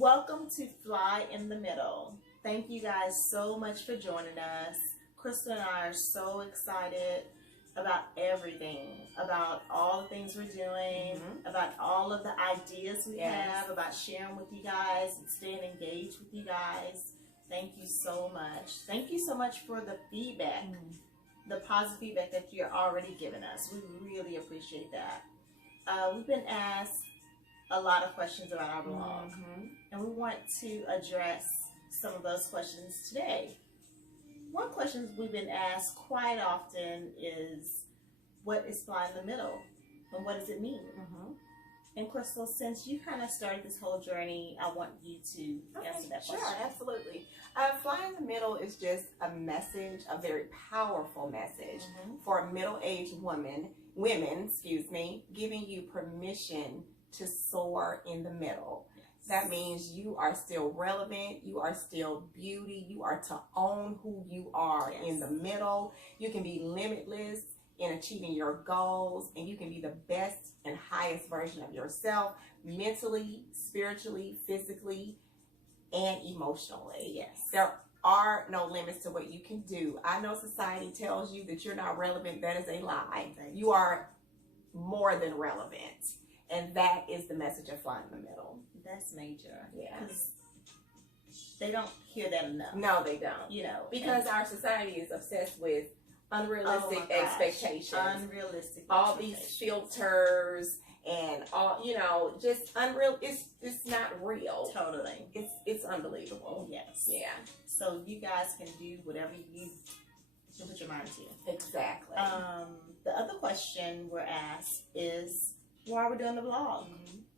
Welcome to Fly in the Middle. Thank you guys so much for joining us. Kristol and I are so excited about everything, about all the things we're doing, about all of the ideas we have, about sharing with you guys and staying engaged with you guys. Thank you so much. Thank you so much for the feedback, the positive feedback that you're already giving us. We really appreciate that. We've been asked a lot of questions about our blog, and we want to address some of those questions today. One question we've been asked quite often is, what is Fly in the Middle, and what does it mean? And Kristol, since you kind of started this whole journey, I want you to answer that question. Sure, absolutely. Fly in the Middle is just a message, a very powerful message for middle-aged women, giving you permission to soar in the middle. That means you are still relevant, you are still beauty, you are to own who you are in the middle. You can be limitless in achieving your goals, and you can be the best and highest version of yourself, mentally, spiritually, physically, and emotionally. Yes. There are no limits to what you can do. I know society tells you that you're not relevant. That is a lie. You are more than relevant. And that is the message of Fly in the Middle. That's major. Yeah. Because they don't hear that enough. No, they don't. You know, because our society is obsessed with unrealistic expectations. Unrealistic all these filters and all, just unreal. It's not real. Totally. It's unbelievable. Yes. Yeah. So you guys can do whatever you can put your mind to. Exactly. The other question we're asked is, why are we doing the blog?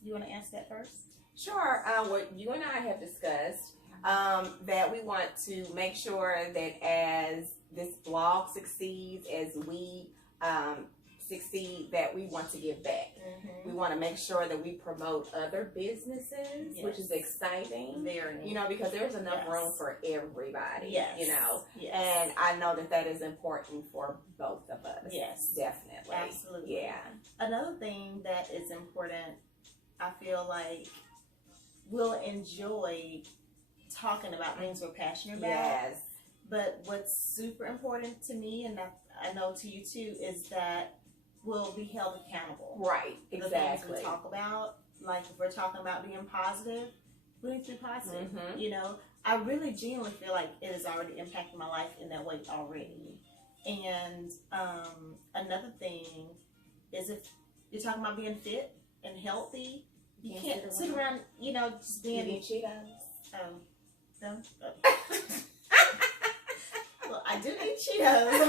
You want to answer that first? Sure. What you and I have discussed, that we want to make sure that as this blog succeeds, as we succeed, that we want to give back. We want to make sure that we promote other businesses, which is exciting. Very. Because there's enough room for everybody. Yes. And I know that is important for both of us. Yes. Definitely. Absolutely. Yeah. Another thing that is important, I feel like we'll enjoy talking about things we're passionate about. Yes. But what's super important to me, and I know to you too, is that we'll be held accountable. Right. Exactly. The things we talk about, like if we're talking about being positive, we need to be positive. I really genuinely feel like it has already impacted my life in that way already. And another thing is, if you're talking about being fit and healthy, you can't sit around, just being... You need Cheetos? No. Well, I do eat Cheetos.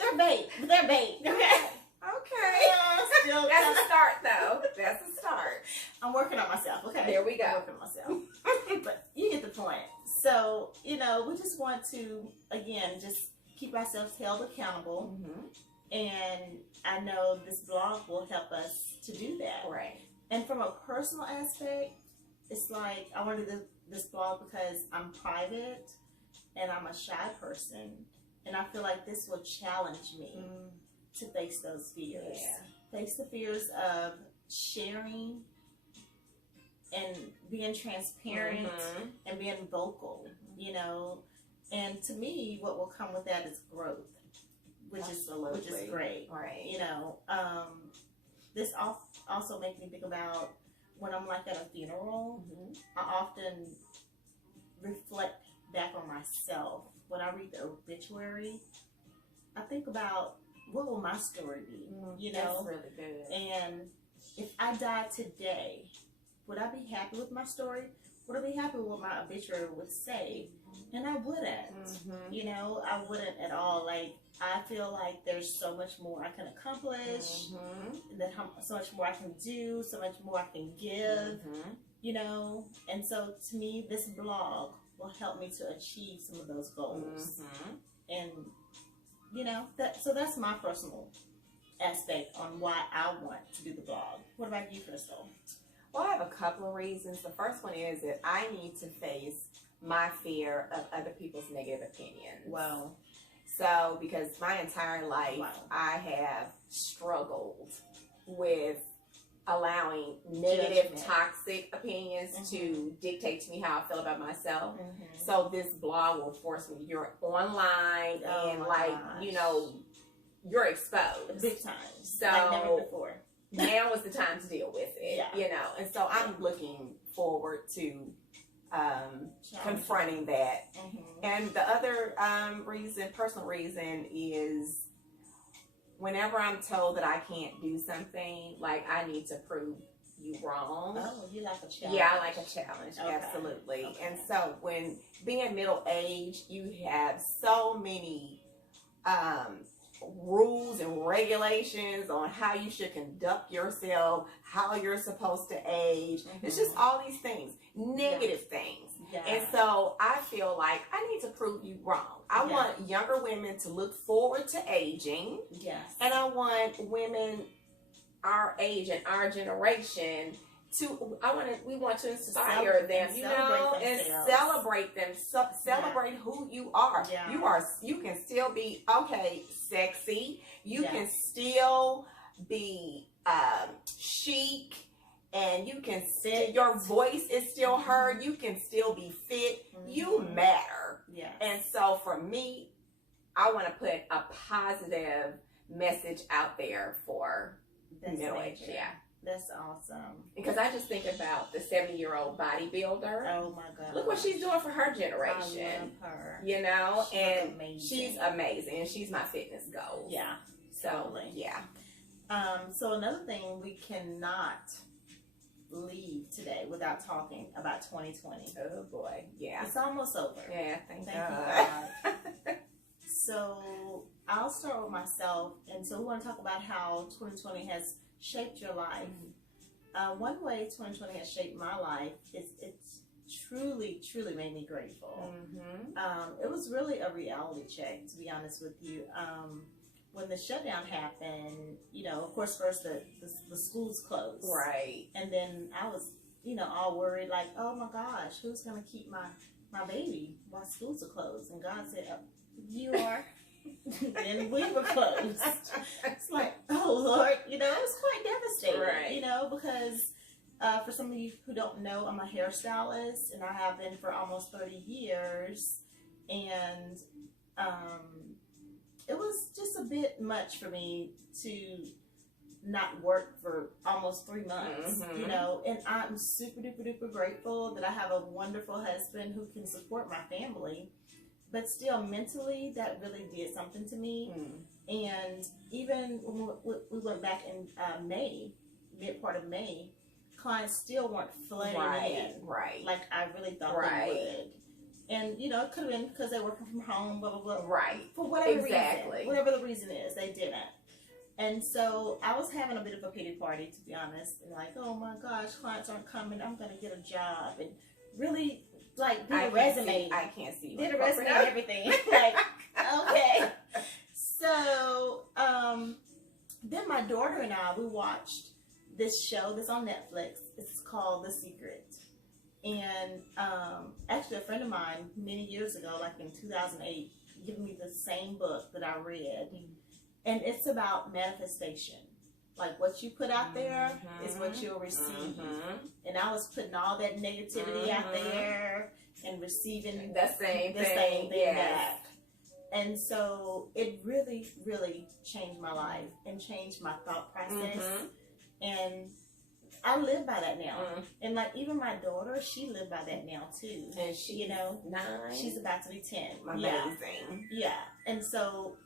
They're bait. Okay. That's a start, though. That's a start. I'm working on myself. Okay. There we go. I'm working on myself. But you get the point. So, we just want to, again, just keep ourselves held accountable. And I know this blog will help us to do that. Right. And from a personal aspect, it's like I wanted this blog because I'm private and I'm a shy person. And I feel like this will challenge me to face those fears. Yeah. Face the fears of sharing and being transparent and being vocal, And to me, what will come with that is growth, which is great. Right. This also makes me think about when I'm like at a funeral. I often reflect back on myself. When I read the obituary, I think about, what will my story be? That's really good. And if I died today, would I be happy with my story? Would I be happy with what my obituary would say? And I wouldn't. I wouldn't at all. Like, I feel like there's so much more I can accomplish, so much more I can do, so much more I can give, And so to me, this blog will help me to achieve some of those goals. And, so that's my personal aspect on why I want to do the blog. What about you, Kristol? Well, I have a couple of reasons. The first one is that I need to face my fear of other people's negative opinions. Wow. So, because my entire life, I have struggled with allowing negative, Judgment. toxic opinions to dictate to me how I feel about myself. So this blog will force me. You're online and you know, you're exposed. Big time. So like never before. Now is the time to deal with it. Yeah. You know, and so I'm looking forward to confronting that. And the other personal reason is whenever I'm told that I can't do something, like I need to prove you wrong. Oh, you like a challenge. Yeah, I like a challenge. Okay. Absolutely. Okay. And so when being middle-aged, you have so many rules and regulations on how you should conduct yourself, how you're supposed to age. It's just all these things, negative things. Yeah. And so I feel like I need to prove you wrong. I want younger women to look forward to aging. Yes. And I want women our age and our generation we want to inspire them, you know, and celebrate them. Celebrate who you are. Yeah. You can still be sexy. You can still be chic, and you can still, your voice is still heard. You can still be fit. You matter. Yeah. And so for me, I want to put a positive message out there for middle age. Yeah. That's awesome. Because I just think about the 70-year-old bodybuilder. Oh my God. Look what she's doing for her generation. I love her. You know, She's she's amazing. And she's my fitness goal. Yeah. So, totally. Yeah. So another thing, we cannot leave today without talking about 2020. Oh boy. Yeah. It's almost over. Yeah, thank you, God. God. So I'll start with myself. And so we want to talk about how 2020 has shaped your life. One way 2020 has shaped my life is it's truly made me grateful. It was really a reality check, to be honest with you. When the shutdown happened, you know, of course, first the schools closed. Right. And then I was, you know, all worried, like, oh my gosh, who's going to keep my baby while schools are closed? And God said, you are. And we were closed. It's like, oh Lord, you know, it was quite devastating, right. You know, because for some of you who don't know, I'm a hairstylist and I have been for almost 30 years. And it was just a bit much for me to not work for almost 3 months, you know, and I'm super duper grateful that I have a wonderful husband who can support my family. But still, mentally, that really did something to me. And even when we went back in May, mid part of May, clients still weren't flooding in. Right. Like I really thought they would. And, you know, it could have been because they're working from home, blah, blah, blah. Right. For whatever reason. Whatever the reason is, they didn't. And so I was having a bit of a pity party, to be honest. And like, oh my gosh, clients aren't coming. I'm going to get a job. And really... like did a resume. I can't see. Did a resume and everything. Like, okay. So then my daughter and I, we watched this show that's on Netflix. It's called The Secret. And actually a friend of mine many years ago, like in 2008, gave me the same book that I read. And it's about manifestation. Like what you put out there is what you'll receive. And I was putting all that negativity out there and receiving the same thing back. And so it really changed my life and changed my thought process. And I live by that now. And like even my daughter, she lived by that now too. And she, you know, 9. She's about to be 10. Amazing. Yeah. And so,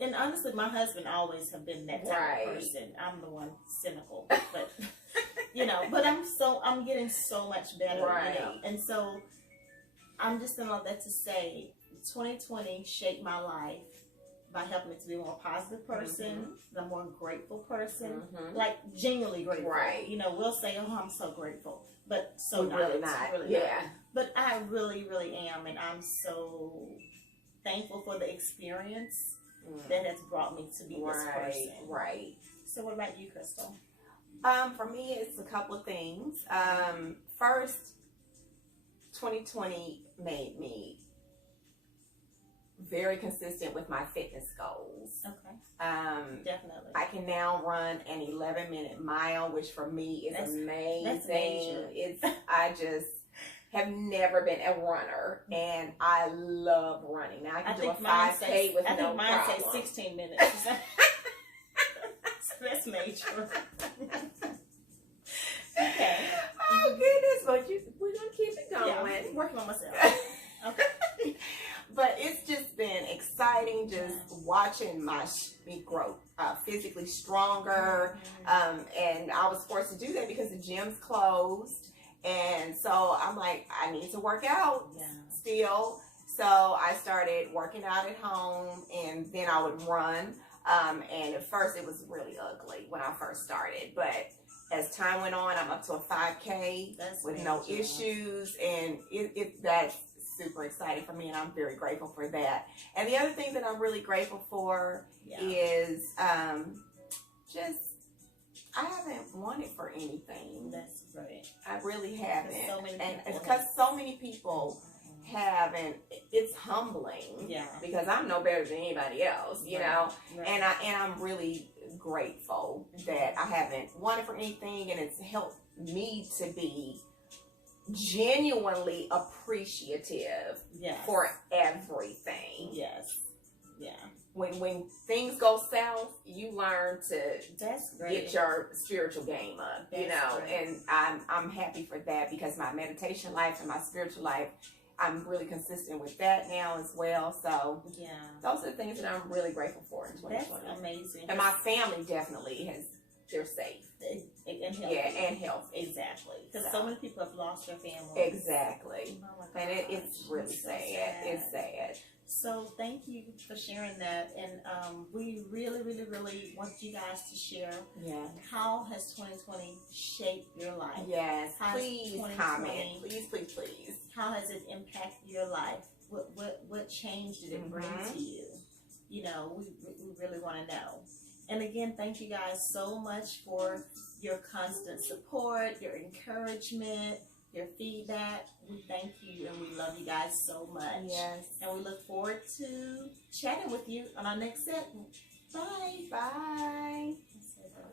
and honestly, my husband always have been that type of person. I'm the one cynical, but you know, but I'm getting so much better. You know? And so I'm just saying all that to say 2020 shaped my life by helping me to be a more positive person, a more grateful person, like genuinely grateful. Right. You know, we'll say, oh, I'm so grateful, but so really not. Really not. But I really am, and I'm so thankful for the experience that has brought me to be this person. Right. So what about you, Kristol? For me, it's a couple of things. First, 2020 made me very consistent with my fitness goals. Okay. Definitely. I can now run an 11-minute mile, which for me is amazing. That's major. I just have never been a runner, and I love running. Now I can do a 5K with no problem. I think mine says 16 minutes. So that's major. Okay. Oh goodness, but we're gonna keep it going. Yeah, I'm working on myself. Okay. But it's just been exciting, just watching me grow physically stronger. And I was forced to do that because the gym's closed. And so I'm like, I need to work out still. So I started working out at home, and then I would run. And at first it was really ugly when I first started. But as time went on, I'm up to a 5K with no issues. And that's super exciting for me, and I'm very grateful for that. And the other thing that I'm really grateful for is just I haven't wanted for anything. That's great. I really haven't. So many and it's because so many people have, and it's humbling. Yeah. Because I'm no better than anybody else, you know. Right. And I'm really grateful that I haven't wanted for anything, and it's helped me to be genuinely appreciative for everything. Yes. Yeah. When things go south, you learn to get your spiritual game up, you know. Great. And I'm happy for that, because my meditation life and my spiritual life, I'm really consistent with that now as well. So those are the things that I'm really grateful for in 2020. That's amazing. And my family definitely they're safe. And healthy. Yeah, and healthy. Exactly. Because so many people have lost their family. Exactly. Oh my gosh. And it's really sad. It's sad. So thank you for sharing that. And we really, really, really want you guys to share how has 2020 shaped your life? Yes. Please comment. Please. How has it impacted your life? What change did it bring to you? You know, we really want to know. And again, thank you guys so much for your constant support, your encouragement, your feedback. We thank you, and we love you guys so much. Yes. And we look forward to chatting with you on our next segment. Bye. Bye.